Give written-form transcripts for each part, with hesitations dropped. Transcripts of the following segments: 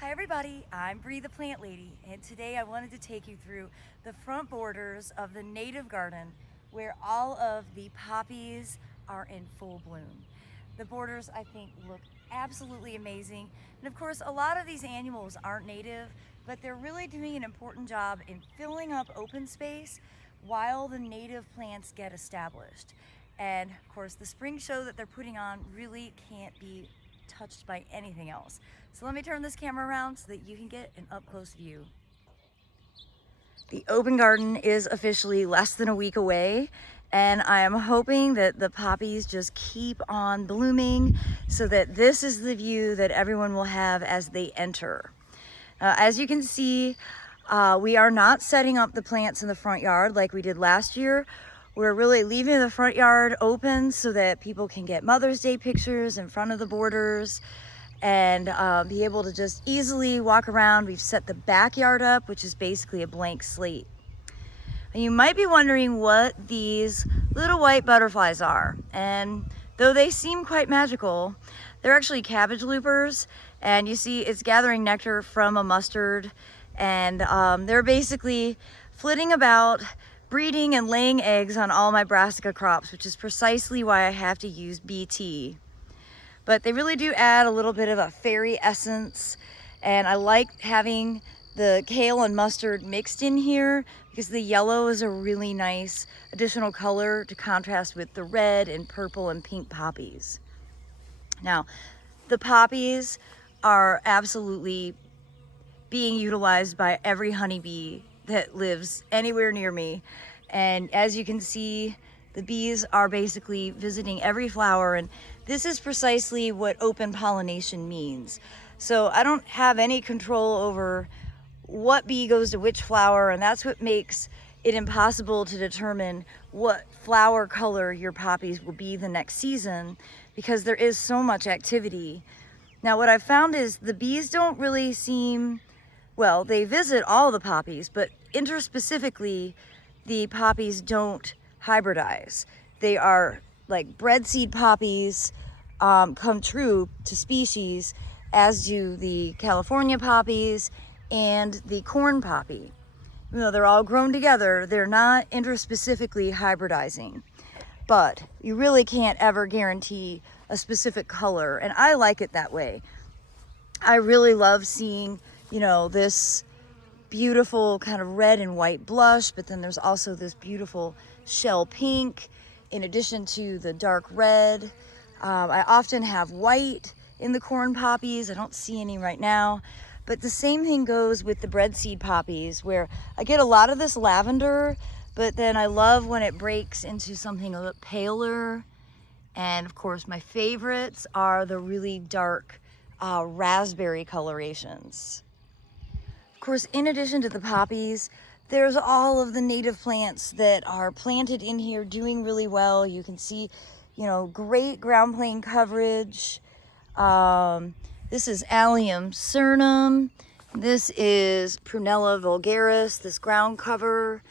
Hi everybody, I'm Bree the Plant Lady, and today I wanted to take you through the front borders of the native garden where all of the poppies are in full bloom. The borders, I think, look absolutely amazing, and of course a lot of these annuals aren't native, but they're really doing an important job in filling up open space while the native plants get established. And of course the spring show that they're putting on really can't be touched by anything else. So let me turn this camera around so that you can get an up-close view. The open garden is officially less than a week away, and I am hoping that the poppies just keep on blooming so that this is the view that everyone will have as they enter. As you can see, we are not setting up the plants in the front yard like we did last year. We're really leaving the front yard open so that people can get Mother's Day pictures in front of the borders and be able to just easily walk around. We've set the backyard up, which is basically a blank slate. And you might be wondering what these little white butterflies are. And though they seem quite magical, they're actually cabbage loopers. And you see it's gathering nectar from a mustard. And they're basically flitting about, breeding and laying eggs on all my brassica crops, which is precisely why I have to use BT. But they really do add a little bit of a fairy essence, and I like having the kale and mustard mixed in here because the yellow is a really nice additional color to contrast with the red and purple and pink poppies. Now, the poppies are absolutely being utilized by every honeybee that lives anywhere near me. And as you can see, the bees are basically visiting every flower, and this is precisely what open pollination means. So I don't have any control over what bee goes to which flower, and that's what makes it impossible to determine what flower color your poppies will be the next season, because there is so much activity. Now what I've found is the bees don't really seem, well, they visit all the poppies, but interspecifically, the poppies don't hybridize. They are like breadseed poppies come true to species, as do the California poppies and the corn poppy. You know, they're all grown together. They're not interspecifically hybridizing, but you really can't ever guarantee a specific color, and I like it that way. I really love seeing, you know, this beautiful kind of red and white blush, but then there's also this beautiful shell pink in addition to the dark red. I often have white in the corn poppies. I don't see any right now, but the same thing goes with the breadseed poppies, where I get a lot of this lavender, but then I love when it breaks into something a little paler. And of course my favorites are the really dark raspberry colorations. Of course, in addition to the poppies, there's all of the native plants that are planted in here doing really well. You can see, you know, great ground plane coverage. This is Allium cernum. This is Prunella vulgaris, this ground cover.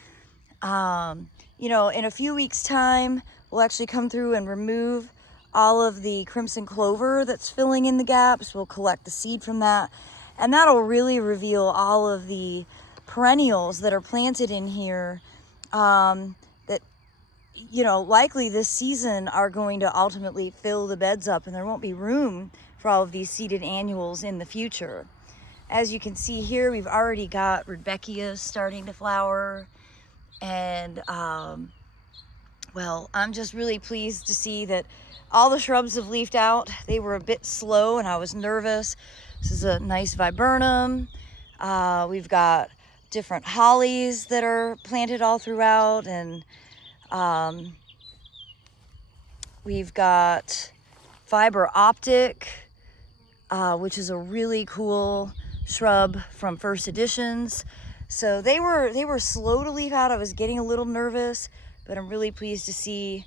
You know, in a few weeks' time, we'll actually come through and remove all of the crimson clover that's filling in the gaps. We'll collect the seed from that, and that'll really reveal all of the perennials that are planted in here that, you know, likely this season are going to ultimately fill the beds up, and there won't be room for all of these seeded annuals in the future. As you can see here, we've already got rudbeckias starting to flower, and well, I'm just really pleased to see that all the shrubs have leafed out. They were a bit slow and I was nervous. This is a nice viburnum. We've got different hollies that are planted all throughout, and we've got fiber optic, which is a really cool shrub from First Editions. So they were slow to leaf out. I was getting a little nervous, but I'm really pleased to see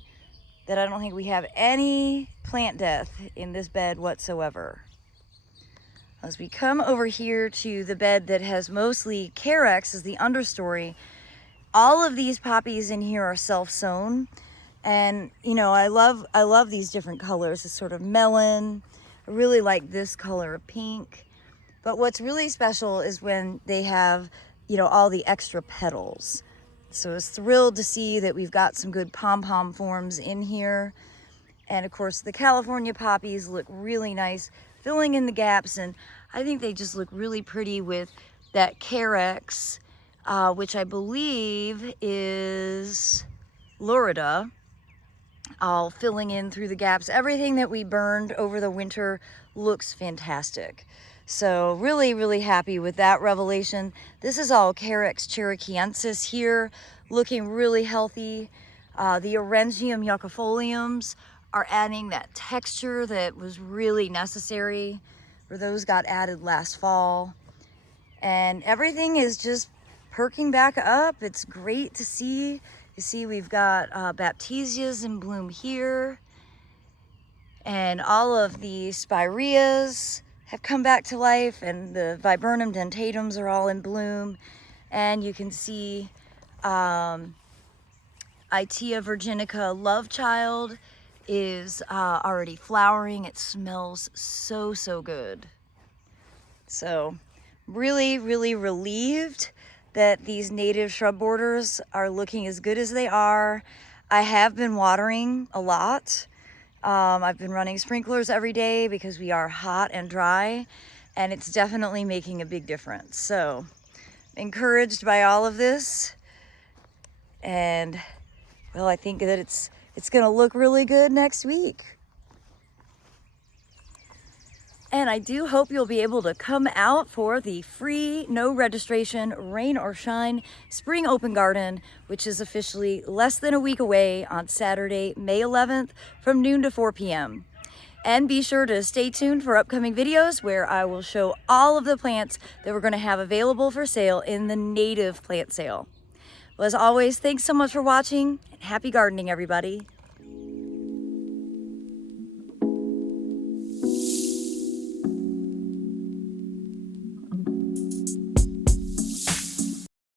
that I don't think we have any plant death in this bed whatsoever. As we come over here to the bed that has mostly Carex as the understory, all of these poppies in here are self-sown. And you know, I love these different colors. This sort of melon. I really like this color of pink. But what's really special is when they have, you know, all the extra petals. So I was thrilled to see that we've got some good pom-pom forms in here. And of course the California poppies look really nice, filling in the gaps, and I think they just look really pretty with that Carex, which I believe is Lurida, all filling in through the gaps. Everything that we burned over the winter looks fantastic. So really, really happy with that revelation. This is all Carex cherokeensis here, looking really healthy. The Orangium yucifoliums are adding that texture that was really necessary, for those got added last fall. And everything is just perking back up. It's great to see. You see we've got Baptisias in bloom here, and all of the Spireas have come back to life, and the Viburnum dentatums are all in bloom. And you can see Itea virginica love child is already flowering. It smells so, so good. So really, really relieved that these native shrub borders are looking as good as they are. I have been watering a lot. I've been running sprinklers every day because we are hot and dry, and it's definitely making a big difference. So encouraged by all of this, and well, I think that it's gonna look really good next week. And I do hope you'll be able to come out for the free, no registration, rain or shine spring open garden, which is officially less than a week away on Saturday, May 11th from noon to 4 p.m. And be sure to stay tuned for upcoming videos where I will show all of the plants that we're going to have available for sale in the native plant sale. Well, as always, thanks so much for watching, and happy gardening, everybody.